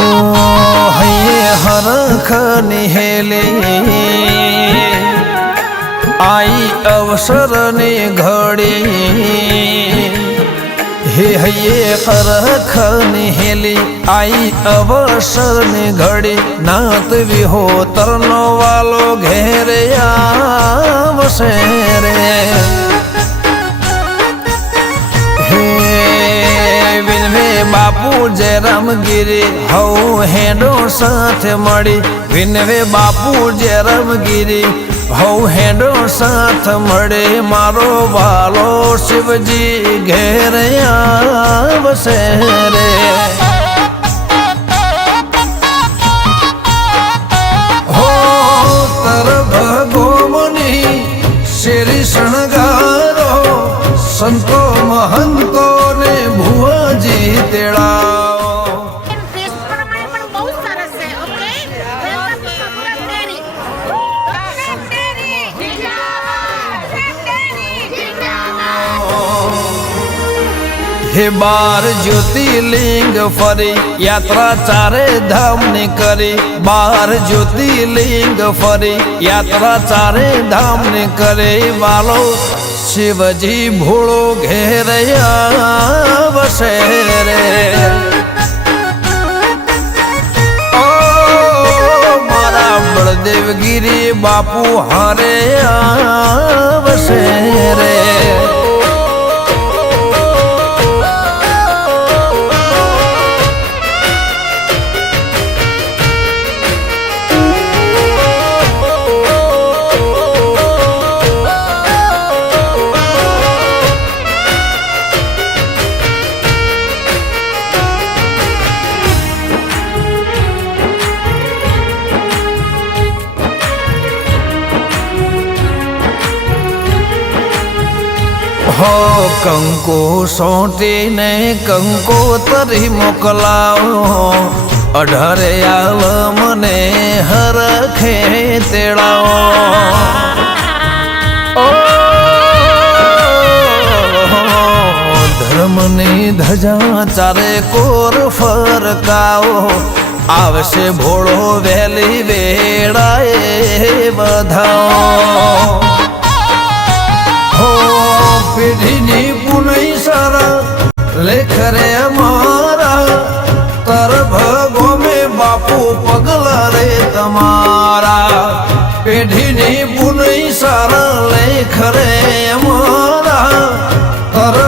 हो हये हरख निहेले आई अवसर ने घड़ी हे हये हरख निहेली आई अवसर ने घड़ी नात विहो तरनो वालो घेरे आवसे रे बापू जयराम गिरी हऊ हेडो साथ मड़ी विनवे बापू जयराम गिरी हऊ हेडो साथ मड़े मारो वालो शिवजी घेर आवसे रे हो तर भगोमनी शेरी शणगारो संतो महंतो ने भुवाजी तेड़ाओ हे 12 ज्योतिर्लिंग फरी यात्रा चारे धाम ने करी 12 ज्योतिर्लिंग फरी यात्रा चारे धाम ने करे वालो शिवजी भोळो घेर आवसे रे ओ मारा बलदेव गिरी बापू हारे आवसे रे हो कंको सोटी ने कंकोतरी मोकलाओ 18 आल मने हरखे तेड़ाओ ओ धर्मनी धजा चारे कोर फरकाओ आवशे भोळो वेली वेड़ाए बधाओ हो पीढ़ी पुनई सारा लेख रे हमारा तर भगो में बापू पगला रे तमारा पीढ़ी पुनई सारा लेख रे हमारा तर